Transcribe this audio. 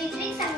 teaching